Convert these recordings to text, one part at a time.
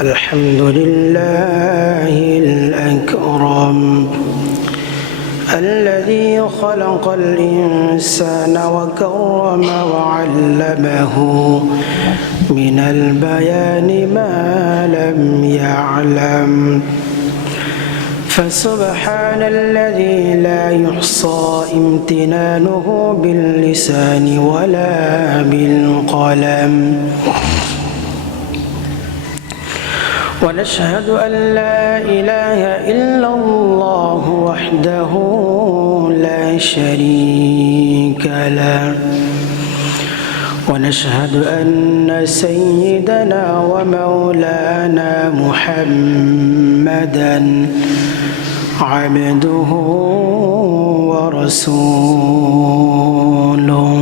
الحمد لله الأكرم الذي خلق الإنسان وكرم وعلمه من البيان ما لم يعلم فسبحان الذي لا يحصى امتنانه باللسان ولا بالقلم ونشهد أن لا إله إلا الله وحده لا شريك له ونشهد أن سيدنا ومولانا محمدا عبده ورسوله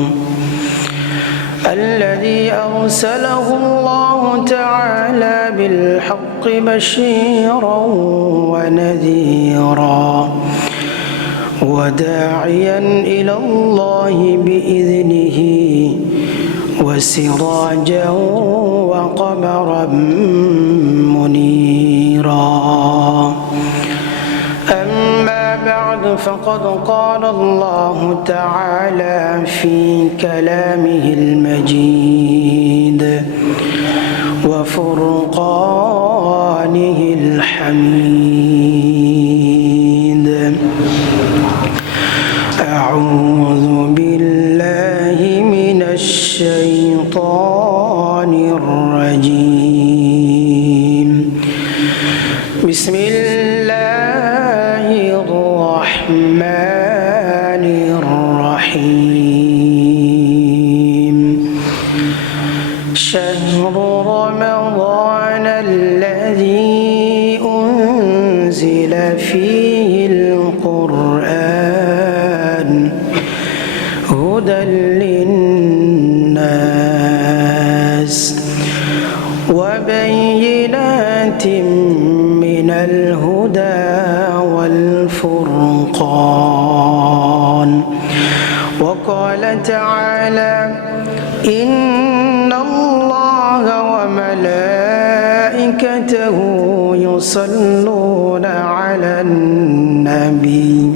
الذي أرسله الله تعالى بالحق بشيرا ونذيرا وداعيا إلى الله بإذنه وسراجا وقمرا منيرا أما بعد فقد قال الله تعالى في كلامه المجيد وفرقانه الحميد أعوذ بالله من الشيطان الرجيم بسم الله الرحمن الرحيم شهر رمضان الذي أنزل فيه القرآن هدى للناس وبينات من الهدى والفرقان وقال تعالى إن الله وملائكته يصلون على النبي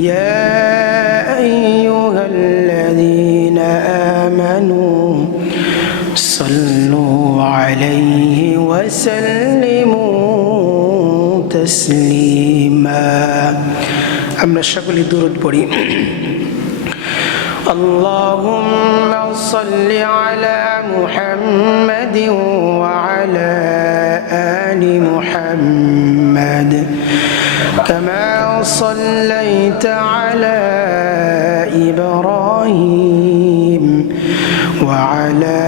يا أيها الذين آمنوا صلوا عليه وسلموا تسليما আমরা সকলে দরুদ পড়ি اللهم صل على محمد وعلى آل محمد كما صليت على إبراهيم وعلى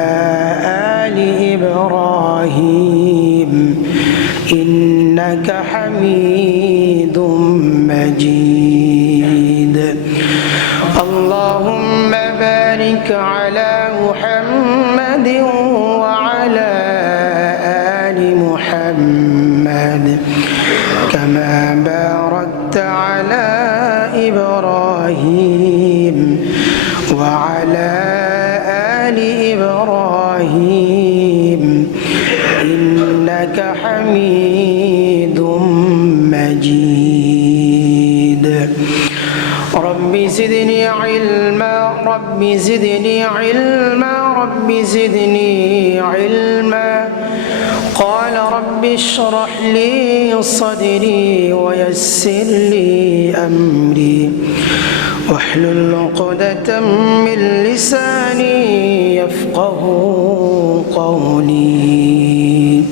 آل إبراهيم إنك حميد مجيد اللهم بارك على محمد وعلى آل محمد كما باركت على إبراهيم وعلى آل إبراهيم إنك حميد مجيد رب زدني علما رب زدني علما رب زدني علما قال رب اشرح لي صدري ويسر لي أمري واحلل عقدة من لساني يفقه قولي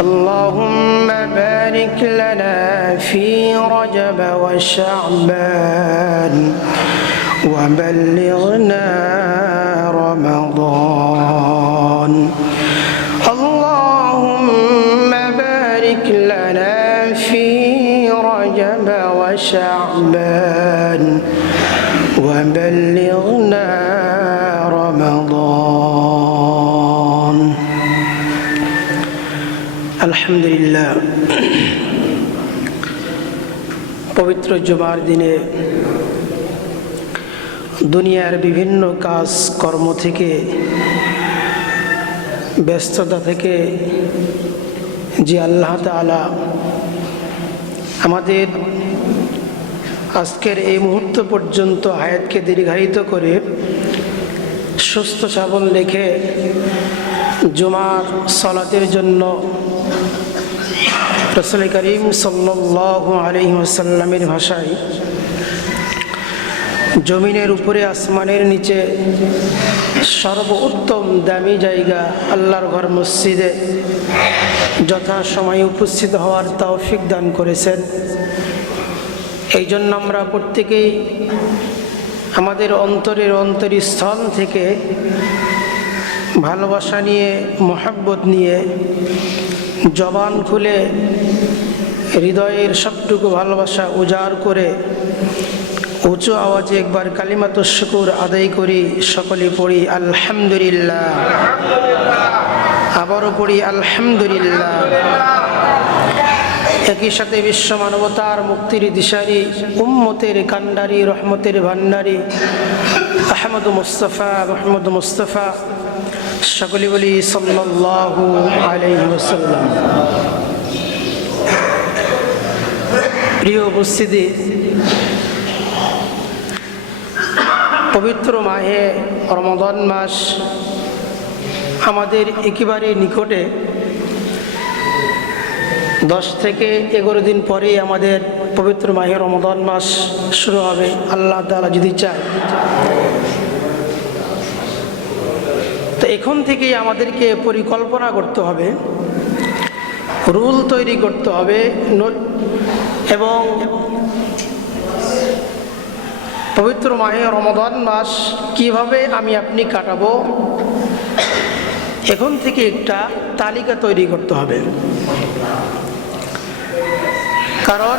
اللهم بارك لنا في رجب وشعبان وبلغنا رمضان اللهم بارك لنا في رجب وشعبان وبلغنا رمضان الحمد لله পবিত্র জুমার দিনে দুনিয়ার বিভিন্ন কাজ কর্ম থেকে ব্যস্ততা থেকে যে আল্লাহ তাআলা আমাদের আজকের এই মুহূর্ত পর্যন্ত হায়াতকে দীর্ঘায়িত করে সুস্থ সবল রেখে জুমার সালাতের জন্য রাসূল করিম সাল্লাল্লাহু আলাইহি ওয়াসাল্লামের ভাষায় জমিনের উপরে আসমানের নিচে সর্বোত্তম দামি জায়গা আল্লাহর ঘর মসজিদে যথাসময়ে উপস্থিত হওয়ার তৌফিক দান করেছেন। এই জন্য আমরা প্রত্যেকেই আমাদের অন্তরের অন্তরস্থল থেকে ভালোবাসা নিয়ে, মহব্বত নিয়ে, জবান খুলে হৃদয়ের সবটুকু ভালোবাসা উজাড় করে উঁচু আওয়াজে একবার কালিমাতুশ শুকুর আদায় করি। সকলে পড়ি আলহামদুলিল্লাহ, আবারও পড়ি আলহামদুলিল্লাহ। একই সাথে বিশ্ব মানবতার মুক্তির দিশারি, উম্মতের কান্ডারি, রহমতের ভান্ডারি আহমদ মুস্তাফা, মোহাম্মদ মুস্তাফা, সকলে বলি সাল্লাল্লাহু আলাইহি ওয়াসাল্লাম। প্রিয় উপস্থিতি, পবিত্র মাহে রমাদান মাস আমাদের একেবারে নিকটে। 10 থেকে 11 দিন পরে আমাদের পবিত্র মাহে রমাদান মাস শুরু হবে, আল্লাহ তাআলা যদি চায়। তো এখন থেকেই আমাদেরকে পরিকল্পনা করতে হবে, রুল তৈরি করতে হবে এবং পবিত্র মাহে রমাদান মাস কিভাবে আমি আপনি কাটাবো, এখন থেকে একটা তালিকা তৈরি করতে হবে। কারণ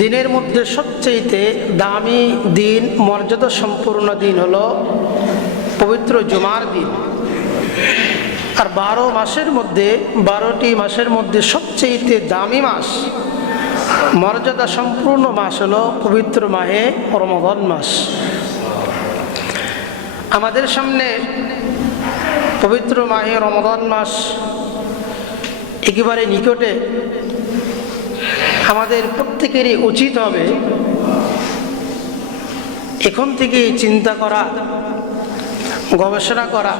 দিনের মধ্যে সবচেয়ে দামি দিন, মর্যাদা সম্পূর্ণ দিন হলো পবিত্র জুমার দিন। আর 12টি মাসের মধ্যে সবচেয়ে দামি মাস, মর্যাদা সম্পূর্ণ মাস হলো পবিত্র মাহে রমাদান মাস। আমাদের সামনে পবিত্র মাহে রমাদান মাস একেবারে নিকটে। আমাদের প্রত্যেকেরই উচিত হবে এখন থেকে চিন্তা করা, গবেষণা করা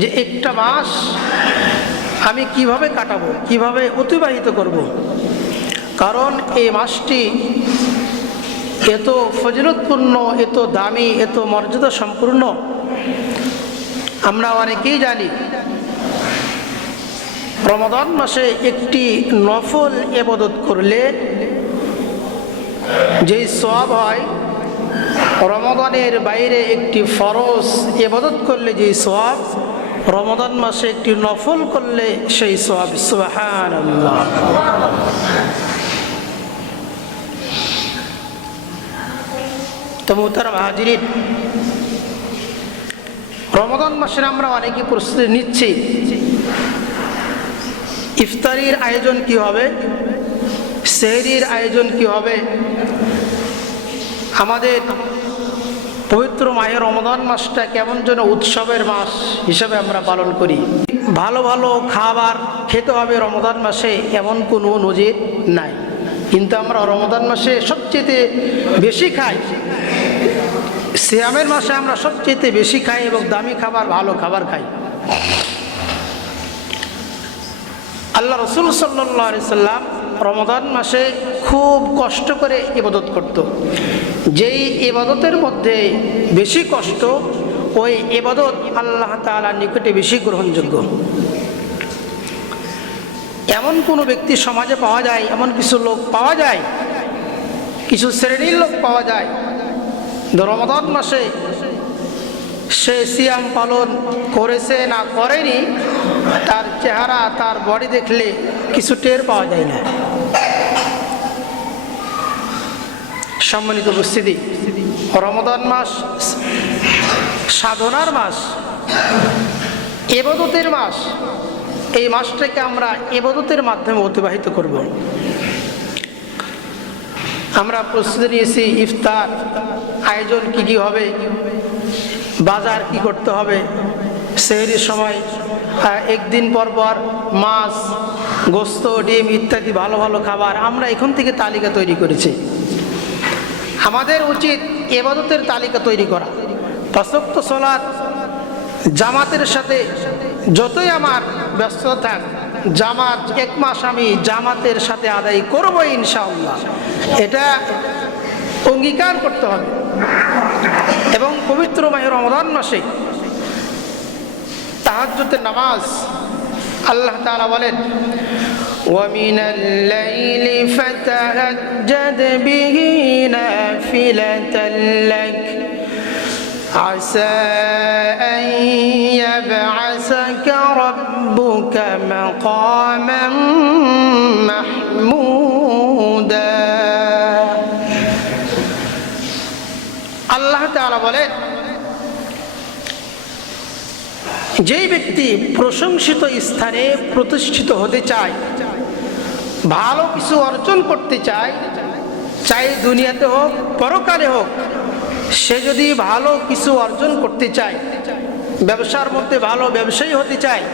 যে একটা মাস আমি কিভাবে কাটাবো, কিভাবে অতিবাহিত করব। কারণ এই মাসটি এত ফজিলতপূর্ণ, এত দামি, এত মর্যাদা সম্পূর্ণ। আমরা অনেকেই জানি রমাদান মাসে একটি নফল ইবাদত করলে যেই সওয়াব হয়, রমাদানের বাইরে একটি ফরজ ইবাদত করলে যেই সওয়াব, রমাদান মাসে একটি নফল করলে সেই সওয়াব। সুবহানাল্লাহ। তো মুহতারাম হাজিরিন, রমাদান মাসের আমরা অনেকে প্রস্তুতি নিচ্ছি। ইফতারির আয়োজন কি হবে, সেহরির আয়োজন কি হবে। আমাদের পবিত্র মাহে রমাদান মাসটা কেমন যেন উৎসবের মাস হিসাবে আমরা পালন করি। ভালো ভালো খাবার খেতে হবে রমাদান মাসে, এমন কোনো নজির নাই। কিন্তু আমরা রমাদান মাসে সবচেয়ে বেশি খাই, সিয়ামের মাসে আমরা সবচেয়ে বেশি খাই এবং দামি খাবার, ভালো খাবার খাই। আল্লাহ রাসূল সাল্লাল্লাহু আলাইহি সাল্লাম রমাদান মাসে খুব কষ্ট করে ইবাদত করত। যেই ইবাদতের মধ্যে বেশি কষ্ট, ওই ইবাদত আল্লাহ তাআলার নিকটে বেশি গ্রহণযোগ্য। এমন কোনো ব্যক্তি সমাজে পাওয়া যায়, এমন কিছু লোক পাওয়া যায়, কিছু শ্রেণীর লোক পাওয়া যায়, রমাদান মাসে সে সিয়াম পালন করেছে না করেনি, তার চেহারা, তার বডি দেখলে কিছু টের পাওয়া যায় না। সম্মানিত উপস্থিতি, রমাদান মাস সাধনার মাস, ইবাদতের মাস। এই মাসটাকে আমরা ইবাদতের মাধ্যমে অতিবাহিত করব। আমরা প্রস্তুতি নিয়েছি ইফতার আয়োজন কি কি হবে, বাজার কি করতে হবে, সেহরির সময় একদিন পর পর মাছ, গোস্ত, ডিম ইত্যাদি ভালো ভালো খাবার আমরা এখন থেকে তালিকা তৈরি করেছি। আমাদের উচিত ইবাদতের তালিকা তৈরি করা। 5 ওয়াক্ত সালাত জামাতের সাথে যতই আমার ব্যস্ত থাক, জামাত 1 মাস আমি জামাতের সাথে আদায় করব ইনশাআল্লাহ, এটা অঙ্গীকার করতে হবে। এবং পবিত্র মাহে রমজান মাসে তাহাজ্জুদের নামাজ, আল্লাহ তাআলা বলেন وَمِنَ اللَّيْلِ فَتَهَجَّدْ بِهِ نَافِلَةً لَكَ عَسَىٰ أَن يَبْعَثَكَ رَبُّكَ مَقَامًا مَحْمُودًا। আল্লাহ তাআলা বলেন, যেই ব্যক্তি প্রশংসিত স্থানে প্রতিষ্ঠিত হতে চায়, ভালো কিছু অর্জন করতে চায়, চাই দুনিয়াতে হোক পরকালে হোক, সে যদি ভালো কিছু অর্জন করতে চায়, ব্যবসার মধ্যে ভালো ব্যবসায়ী হতে চায়,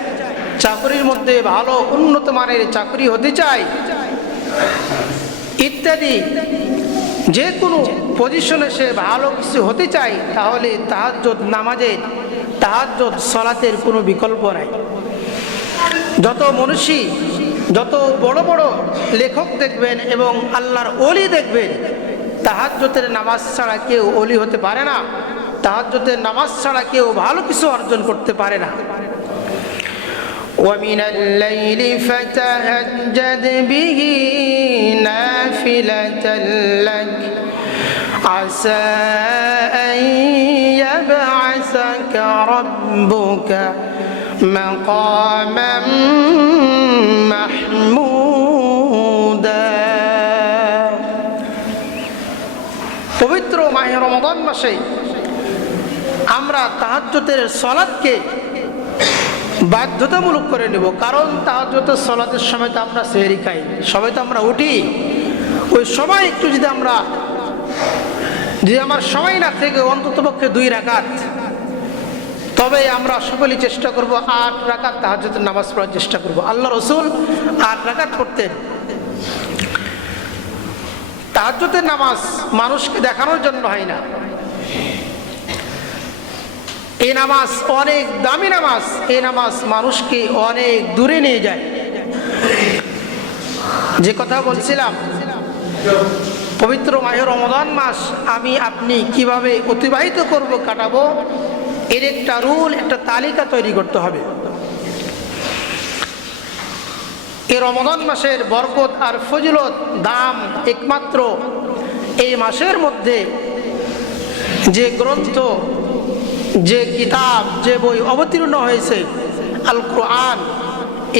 চাকরির মধ্যে ভালো উন্নত মানের চাকরি হতে চায় ইত্যাদি, যে কোনো পজিশনে সে ভালো কিছু হতে চায়, তাহলে তাহাজ্জুদ নামাজের, তাহাজ্জুদ সালাতের কোনো বিকল্প নাই। যত মনীষী, যত বড় বড় লেখক দেখবেন এবং আল্লাহর ওলি দেখবেন, তাহাজ্জুদের নামাজ ছাড়া কেউ ওলি হতে পারে না, তাহাজ্জুদের নামাজ ছাড়া কেউ ভালো কিছু অর্জন করতে পারে না। وَمِنَ اللَّيْلِ فَتَهَجَّدْ بِهِ نَافِلَةً لَكَ عَسَىٰ أَن يَبْعَثَكَ رَبُّكَ مَقَامًا مَحْمُودًا। পবিত্র মাহে রমজান মাসে আমরা তাহাজ্জুদের সালাতকে বাধ্যতামূলক করে নেব। কারণ তাহাজ্জুদের সালাতের সময় তো আমরা সেহরি খাই, সবাই তো আমরা উঠি, ওই সময় একটু যদি আমার সময় না থেকে অন্ততপক্ষে 2 রাকাত, তবে আমরা সকলেই চেষ্টা করব 8 রাকাত তাহাজ্জুদের নামাজ পড়ার চেষ্টা করব। আল্লাহ রসুল 8 রাকাত পড়তেন। তাহাজ্জুদের নামাজ মানুষকে দেখানোর জন্য হয় না, এই নামাজ অনেক দামি নামাজ, এই নামাজ মানুষকে অনেক দূরে নিয়ে যায়। যে কথা বলছিলাম, পবিত্র মাহে রমজান মাস আমি আপনি কিভাবে অতিবাহিত করব, কাটাবো, এর একটা রুল, একটা তালিকা তৈরি করতে হবে। এই রমজান মাসের বরকত আর ফজিলত, দাম একমাত্র এই মাসের মধ্যে যে গ্রন্থ, যে কিতাব, যে বই অবতীর্ণ হয়েছে আল কোরআন,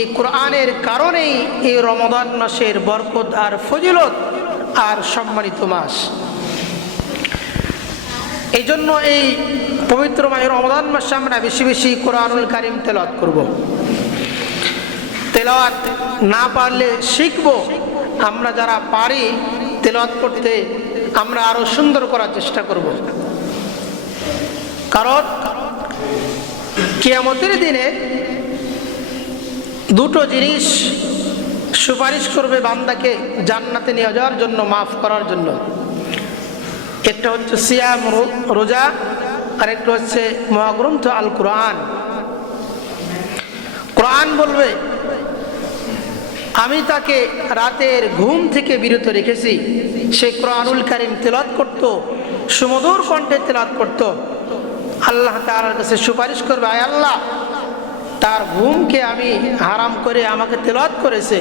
এই কোরআনের কারণেই এই রমজান মাসের বরকত আর ফজিলত আর সম্মানিত মাস। এই জন্য এই পবিত্র মাহে রমজান মাসে আমরা বেশি বেশি কোরআনুল কারীম তেলাওয়াত করব। তেলাওয়াত না পারলে শিখব, আমরা যারা পারি তেলাওয়াত করতে আমরা আরো সুন্দর করার চেষ্টা করব। কারণ কিয়ামতের দিনে 2টো জিনিস সুপারিশ করবে বান্দাকে জান্নাতে নিয়ে যাওয়ার জন্য, মাফ করার জন্য। একটা হচ্ছে সিয়াম, রোজা, আর একটা হচ্ছে মহাগ্রন্থ আল কোরআন। কোরআন বলবে, আমি তাকে রাতের ঘুম থেকে বিরত রেখেছি, সে কোরআনুল কারীম তেলাওয়াত করত, সুমধুর কণ্ঠে তেলাওয়াত করত। আল্লাহ তাআলার কাছে সুপারিশ করবে, আয় আল্লাহ, তার ঘুমকে আমি হারাম করে আমাকে তেলাওয়াত করেছে,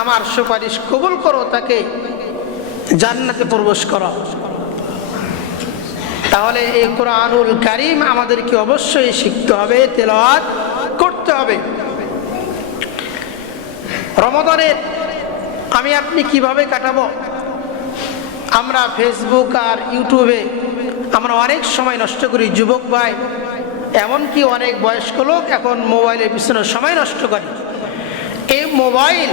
আমার সুপারিশ কবুল করো, তাকে জান্নাতে প্রবেশ করো। তাহলে এই কোরআনুল কারীম আমাদেরকে অবশ্যই শিখতে হবে, তেলাওয়াত করতে হবে। রমজানের আমি আপনি কিভাবে কাটাবো? আমরা ফেসবুক আর ইউটিউবে আমরা অনেক সময় নষ্ট করি, যুবক ভাই, এমনকি অনেক বয়স্ক লোক এখন মোবাইলের পিছনে সময় নষ্ট করে। এই মোবাইল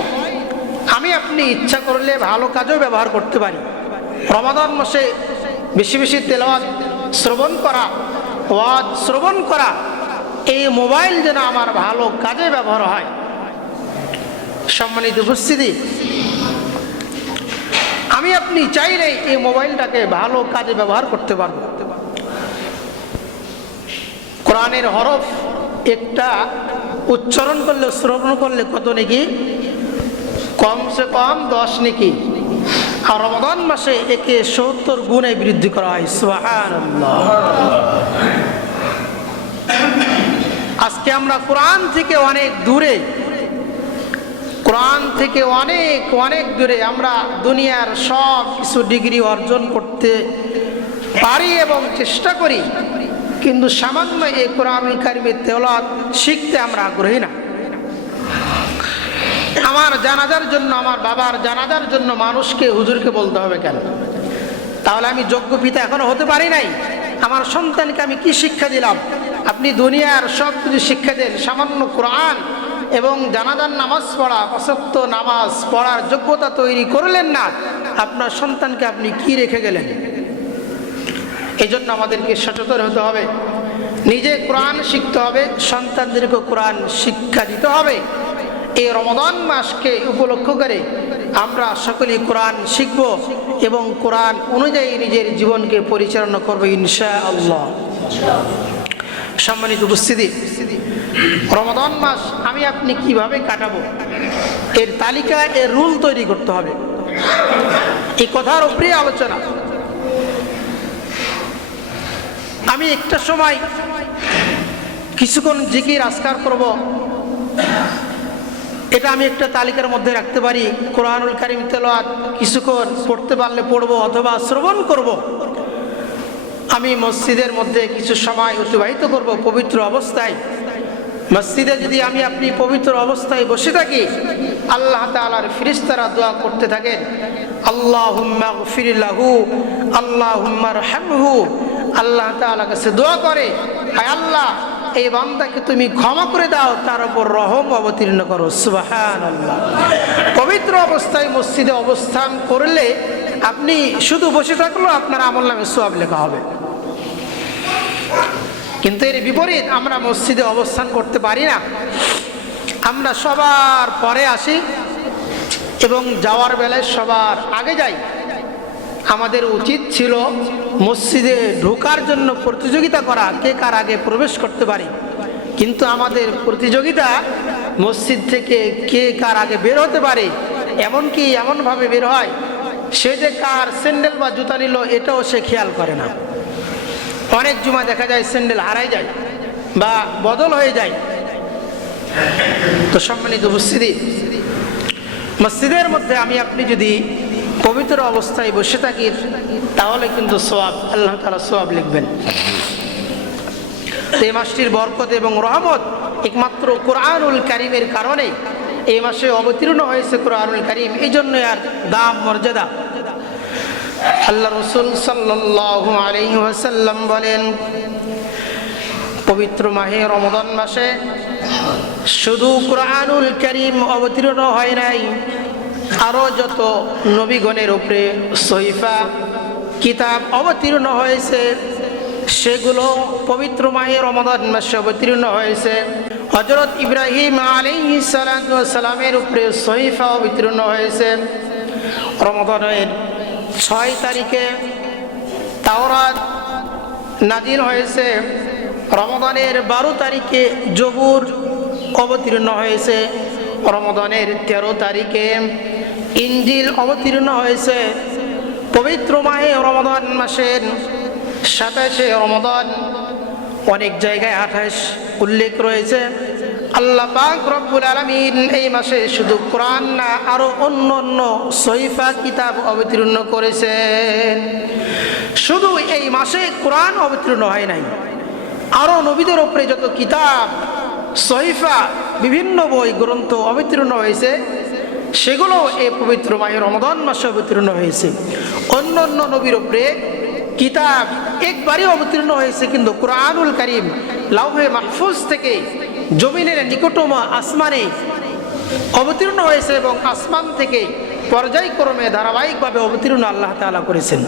আমি আপনি ইচ্ছা করলে ভালো কাজেও ব্যবহার করতে পারি। রমাদান মাসে বেশি বেশি তেলাওয়াত শ্রবণ করা, ওয়াজ শ্রবণ করা, এই মোবাইল যেন আমার ভালো কাজে ব্যবহার হয়। সম্মানিত উপস্থিতি, আমি আপনি চাইলেই এই মোবাইলটাকে ভালো কাজে ব্যবহার করতে পারব। কোরআনের হরফ একটা উচ্চারণ করলে, শ্রবণ করলে কত নেকি? কমসে কম 10 নেকি। আর রমাদান মাসে একে 70 গুণে বৃদ্ধি করা হয়। সুবহানাল্লাহ। আজকে আমরা কোরআন থেকে অনেক দূরে, কোরআন থেকে অনেক অনেক দূরে। আমরা দুনিয়ার সব কিছু ডিগ্রি অর্জন করতে পারি এবং চেষ্টা করি, কিন্তু সামান্য এই কোরআনুল কারীমের তেলাওয়াত শিখতে আমরা আগ্রহী না। আমার জানাজার জন্য, আমার বাবার জানাজার জন্য মানুষকে, হুজুরকে বলতে হবে কেন? তাহলে আমি যোগ্য পিতা এখনো হতে পারি নাই। আমার সন্তানকে আমি কি শিক্ষা দিলাম? আপনি দুনিয়ার সব কিছু শিক্ষা দেন, সামান্য কোরআন এবং জানাজার নামাজ পড়া, 5 ওয়াক্ত নামাজ পড়ার যোগ্যতা তৈরি করলেন না, আপনার সন্তানকে আপনি কি রেখে গেলেন? এই জন্য আমাদেরকে সচেতন হতে হবে, নিজে কোরআন শিখতে হবে, সন্তানদেরকে কোরআন শিক্ষা দিতে হবে। এই রমাদান মাসকে উপলক্ষ করে আমরা সকলেই কোরআন শিখব এবং কোরআন অনুযায়ী নিজের জীবনকে পরিচালনা করব ইনশাআল্লাহ। সম্মানিত উপস্থিতি, রমাদান মাস আমি আপনি কিভাবে কাটাবো, এর তালিকা, এর রুল তৈরি করতে হবে। এই কথার উপরে আলোচনা। আমি একটা সময় কিছুক্ষণ জিকির আজকার করব, এটা আমি একটা তালিকার মধ্যে রাখতে পারি। কোরআনুল কারীম তেলাওয়াত কিছুক্ষণ পড়তে পারলে পড়বো অথবা শ্রবণ করব। আমি মসজিদের মধ্যে কিছু সময় অতিবাহিত করব পবিত্র অবস্থায়। মসজিদে যদি আমি আপনি পবিত্র অবস্থায় বসে থাকি, আল্লাহ তাআলার ফেরেশতারা দোয়া করতে থাকেন, আল্লাহুম্মা গফির লাহু, আল্লাহুম্মা রহমহু। আল্লাহ তাআলার কাছে দোয়া করে, হে আল্লাহ, এই বান্দাকে তুমি ক্ষমা করে দাও, তার উপর রহম অবতীর্ণ করো। সুবহানাল্লাহ। পবিত্র অবস্থায় মসজিদে অবস্থান করলে আপনি শুধু বসে থাকলেও আপনার আমলনামে সওয়াব লেখা হবে। কিন্তু এর বিপরীত, আমরা মসজিদে অবস্থান করতে পারি না, আমরা সবার পরে আসি এবং যাওয়ার বেলায় সবার আগে যাই। আমাদের উচিত ছিল মসজিদে ঢোকার জন্য প্রতিযোগিতা করা, কে কার আগে প্রবেশ করতে পারে। কিন্তু আমাদের প্রতিযোগিতা মসজিদ থেকে কে কার আগে বের হতে পারে, এমনকি এমনভাবে বের হয়, সে যে কার স্যান্ডেল বা জুতা নিল এটাও সে খেয়াল করে না। অনেক জুমা দেখা যায় স্যান্ডেল হারাই যায় বা বদল হয়ে যায়। তো সম্মানিত উপস্থিতি, মসজিদের মধ্যে আমি আপনি যদি পবিত্র অবস্থায় বসে থাকি, তাহলে কিন্তু সওয়াব, আল্লাহ তাআলা সওয়াব লিখবেন। এই মাসটির বরকত এবং রহমত একমাত্র কোরআনুল কারীমের কারণে এই মাসে অবতীর্ণ হয়েছে কোরআনুল কারীম। এই জন্য আর দাম, মর্যাদা। আল্লাহ রাসূল সাল্লাল্লাহু আলাইহি ওয়াসাল্লাম বলেন, পবিত্র মাহে রমাদান মাসে শুধু কোরআনুল কারীম অবতীর্ণ হয় নাই, আরো যত নবীগণের উপরে সহিফা, কিতাব অবতীর্ণ হয়েছে সেগুলো পবিত্র মাহে রমাদান মাসে অবতীর্ণ হয়েছে। হযরত ইব্রাহিম আলাইহিস সালাতু ওয়াস সালামের উপরে সহিফা অবতীর্ণ হয়েছে। রমাদানের 6 তারিখে তাওরাত নাজিল হয়েছে। রমাদানের 12 তারিখে জবুর অবতীর্ণ হয়েছে। রমাদানের 13 তারিখে ইনজিল অবতীর্ণ হয়েছে। পবিত্র মাহে রমাদান মাসের 27শে রমাদান, অনেক জায়গায় 28 উল্লেখ রয়েছে। আল্লাহ পাক রব্বুল আলামিন এই মাসে শুধু কোরআন না, আরো অন্য অন্য সহিফা, কিতাব অবতীর্ণ করেছেন। শুধু এই মাসে কোরআন অবতীর্ণ হয় নাই, আরো নবীদের উপরে যত কিতাব, সহিফা, বিভিন্ন বই গ্রন্থ অবতীর্ণ হয়েছে সেগুলো এই পবিত্র মাহে রমাদান মাসে অবতীর্ণ হয়েছে। অন্য অন্য নবীর উপরে কিতাব একবারই অবতীর্ণ হয়েছে, কিন্তু কোরআনুল কারীম লাউহে মাহফুজ থেকে জমিনের নিকটতম আসমানে অবতীর্ণ হয়েছে এবং আসমান থেকে পর্যায়ক্রমে ধারাবাহিকভাবে অবতীর্ণ আল্লাহ তাআলা করেছেন।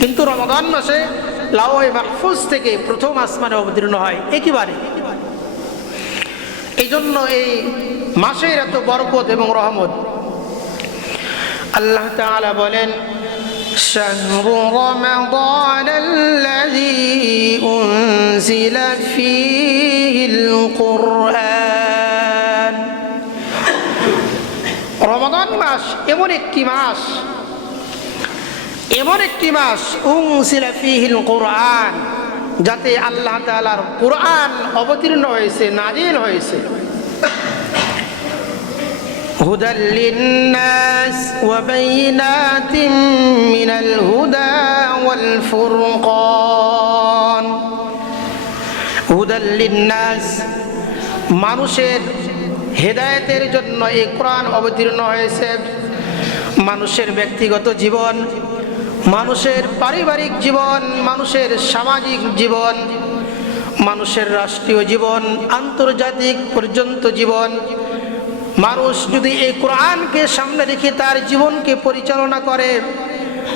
কিন্তু রমাদান মাসে লাওহে মাহফুজ থেকে প্রথম আসমানে অবতীর্ণ হয় একেবারে। এই জন্য এই মাসের এত বরকত এবং রহমত। আল্লাহ তাআলা বলেন, শাহরু রমাদান আল্লাযী উনজিলা ফীহিল কুরআন। রমাদান মাস এমন একটি মাস, এমন একটি মাস, উনজিলা ফীহিল কুরআন, যাতে আল্লাহ তাআলার কুরআন অবতীর্ণ হয়েছে, নাজিল হয়েছে। হুদাল লিন্নাস ওয়া বাইনাতিন মিনাল হুদা ওয়াল ফুরকান। হুদাল লিন্নাস, মানুষের হেদায়েতের জন্য এই কোরআন অবতীর্ণ হয়েছে। মানুষের ব্যক্তিগত জীবন, মানুষের পারিবারিক জীবন, মানুষের সামাজিক জীবন, মানুষের রাষ্ট্রীয় জীবন, আন্তর্জাতিক পর্যন্ত জীবন, মানুষ যদি এই কোরআনকে সামনে রেখে তার জীবনকে পরিচালনা করে,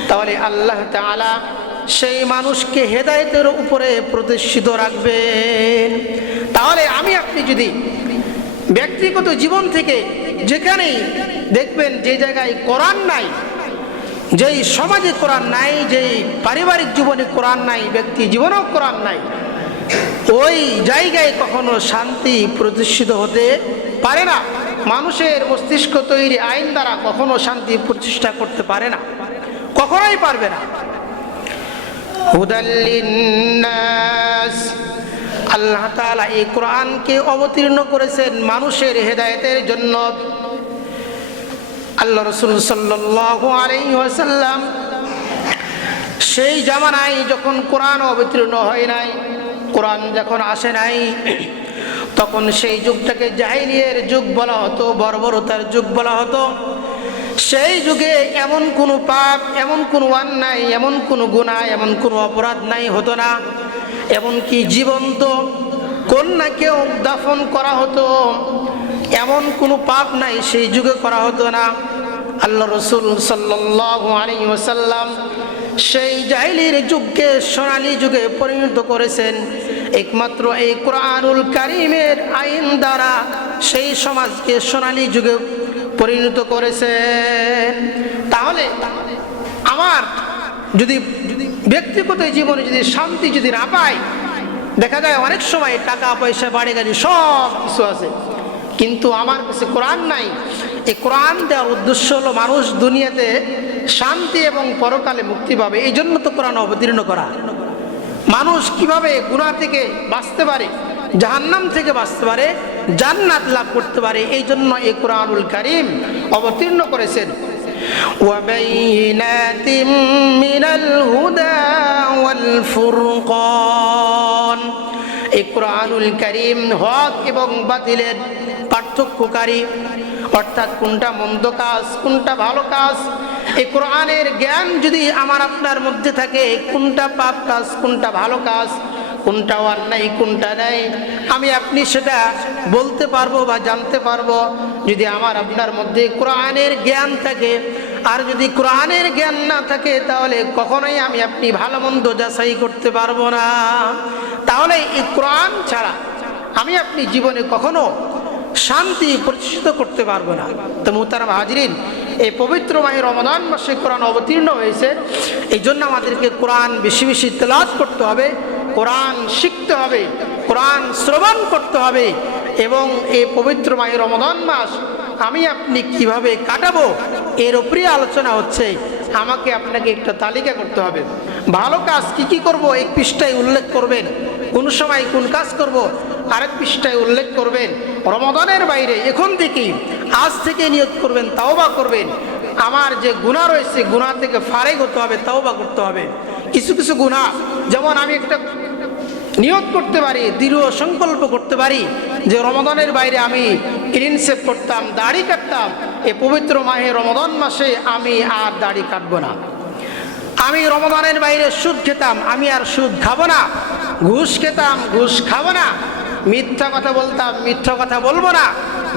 তাহলে আল্লাহ তাআলা সেই মানুষকে হেদায়েতের উপরে প্রতিষ্ঠিত রাখবেন। তাহলে আমি আপনি যদি ব্যক্তিগত জীবন থেকে যেখানেই দেখবেন যে জায়গায় কোরআন নাই, যেই সমাজে কোরআন নাই, যেই পারিবারিক জীবনে কোরআন নাই, ব্যক্তি জীবনেও কোরআন নাই, ওই জায়গায় কখনো শান্তি প্রতিষ্ঠিত হতে পারে না। মানুষের মস্তিষ্ক তৈরি আইন দ্বারা কখনো শান্তি প্রতিষ্ঠা করতে পারে না, কখনোই পারবে না। হুদাল লিন্নাস, আল্লাহ তাআলা এই কোরআনকে অবতীর্ণ করেছেন মানুষের হেদায়েতের জন্য। আল্লাহ রাসূল সাল্লাল্লাহু আলাইহি ওয়াসাল্লাম সেই জামানায় যখন কোরআন অবতীর্ণ হয় নাই, কোরআন যখন আসে নাই, তখন সেই যুগটাকে জাহিলিয়ার যুগ বলা হতো, বর্বরতার যুগ বলা হতো। সেই যুগে এমন কোনো পাপ, এমন কোনো অন্যায়, এমন কোনো গুনাহ, এমন কোনো অপরাধ নাই হতো না। এমনকি জীবন্ত কন্যাকেও দাফন করা হতো, এমন কোনো পাপ নাই সেই যুগে করা হতো না। আল্লাহ রাসূল সাল্লাল্লাহু আলাইহি ওয়াসাল্লাম সেই জাহিলির যুগকে সোনালী যুগে পরিণত করেছেন একমাত্র এই কোরআনুল কারীমের আইন দ্বারা। সেই সমাজকে সোনালী যুগে পরিণত করেছেন। তাহলে আমার যদি ব্যক্তিগত জীবনে যদি শান্তি যদি না পাই, দেখা যায় অনেক সময় টাকা পয়সা বাড়ি গাড়ি সব কিছু আছে, কিন্তু আমার কাছে কোরআন নাই। এই কোরআন দেওয়ার উদ্দেশ্য হলো মানুষ দুনিয়াতে শান্তি এবং পরকালে মুক্তি পাবে। এই জন্য তো কোরআন অবতীর্ণ করা। মানুষ কিভাবে গুনাহ থেকে বাঁচতে পারে, জাহান্নাম থেকে বাঁচতে পারে, জান্নাত লাভ করতে পারে, এই জন্য এই কোরআনুল কারীম অবতীর্ণ করেছেন। ওয়াবাইনাতিম মিনাল হুদা ওয়াল ফুরকান, এই কোরআনুল কারীম হক এবং বাতিলের পার্থক্যকারী, অর্থাৎ কোনটা মন্দ কাজ, কোনটা ভালো কাজ। এই কোরআনের জ্ঞান যদি আমার আপনার মধ্যে থাকে, কোনটা পাপ কাজ, কোনটা ভালো কাজ, কোনটা অন্যায়, কোনটা নেই, আমি আপনি সেটা বলতে পারবো বা জানতে পারবো যদি আমার আপনার মধ্যে কোরআনের জ্ঞান থাকে। আর যদি কোরআনের জ্ঞান না থাকে, তাহলে কখনোই আমি আপনি ভালো মন্দ যাচাই করতে পারবো না। তাহলে এই কোরআন ছাড়া আমি আপনি জীবনে কখনো শান্তি প্রতিষ্ঠিত করতে পারবো না। তো মুহতারাম হাজিরিন, এই পবিত্র মাহে রমাদান মাসে কোরআন অবতীর্ণ হয়েছে। এই জন্য আমাদেরকে কোরআন বেশি বেশি তেলাওয়াত করতে হবে, কোরআন শিখতে হবে, কোরআন শ্রবণ করতে হবে। এবং এই পবিত্র মাহে রমাদান মাস আমি আপনি কিভাবে কাটাবো, এর উপরে আলোচনা হচ্ছে। আমাকে আপনাকে একটা তালিকা করতে হবে। ভালো কাজ কি কি করব এক পৃষ্ঠায় উল্লেখ করবেন, কোন সময় কোন কাজ করব আরেক পৃষ্ঠায় উল্লেখ করবেন। রমাদানের বাইরে এখন থেকেই আজ থেকে নিয়ত করবেন, তাওবা করবেন। আমার যে গুনাহ রয়েছে, গুনাহ থেকে ফারেক হতে হবে, তাওবা করতে হবে। কিছু কিছু গুনাহ, যেমন আমি একটা নিয়ত করতে পারি, দৃঢ় সংকল্প করতে পারি যে রমাদানের বাইরে আমি ক্লিন শেভ করতাম, দাড়ি কাটতাম, এই পবিত্র মাহে রমাদান মাসে আমি আর দাড়ি কাটবো না। আমি রমাদানের বাইরে সুদ খেতাম, আমি আর সুদ খাবো না। ঘুষ খেতাম, ঘুষ খাবো না। মিথ্যা কথা বলতাম, মিথ্যা কথা বলবো না।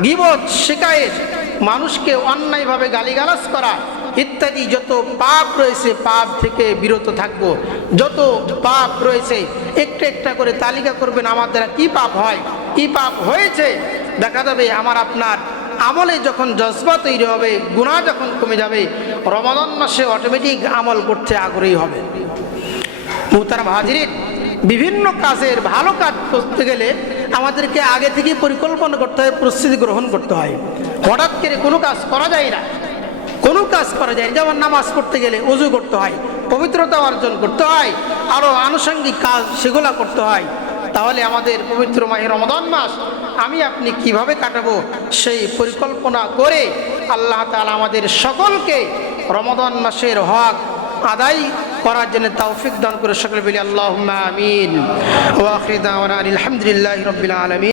গীবত, শিকায়েত, মানুষকে অন্যায়ভাবে গালিগালাজ করা, ইত্যাদি যত পাপ রয়েছে পাপ থেকে বিরত থাকব। যত পাপ রয়েছে একটা একটা করে তালিকা করবেন আমার দ্বারা কি পাপ হয়, কি পাপ হয়েছে। দেখা যাবে আমার আপনার আমলে যখন জজবা তৈরি হবে, গুনাহ যখন কমে যাবে, রমাদান মাসে অটোমেটিক আমল করতে আগ্রহী হবে। মুহতারাম হাজিরিন, বিভিন্ন কাজের ভালো কাজ করতে গেলে আমাদেরকে আগে থেকে পরিকল্পনা করতে হয়, প্রস্তুতি গ্রহণ করতে হয়। হঠাৎ করে কোনো কাজ করা যায় না, কোনো কাজ করা যায়। যেমন নামাজ পড়তে গেলে ওযু করতে হয়, পবিত্রতা অর্জন করতে হয়, আরও আনুষঙ্গিক কাজ সেগুলো করতে হয়। তাহলে আমাদের পবিত্র মাহে রমাদান মাস আমি আপনি কিভাবে কাটাবো সেই পরিকল্পনা করে আল্লাহ তাআলা আমাদের সকলকে রমাদান মাসের হক আদায় করার জন্য তৌফিক দান করে সকলে বলি আল্লাহুম্মা আমিন। ওয়া আখিরু দাওয়ানা আলহামদুলিল্লাহি রাব্বিল আলামিন।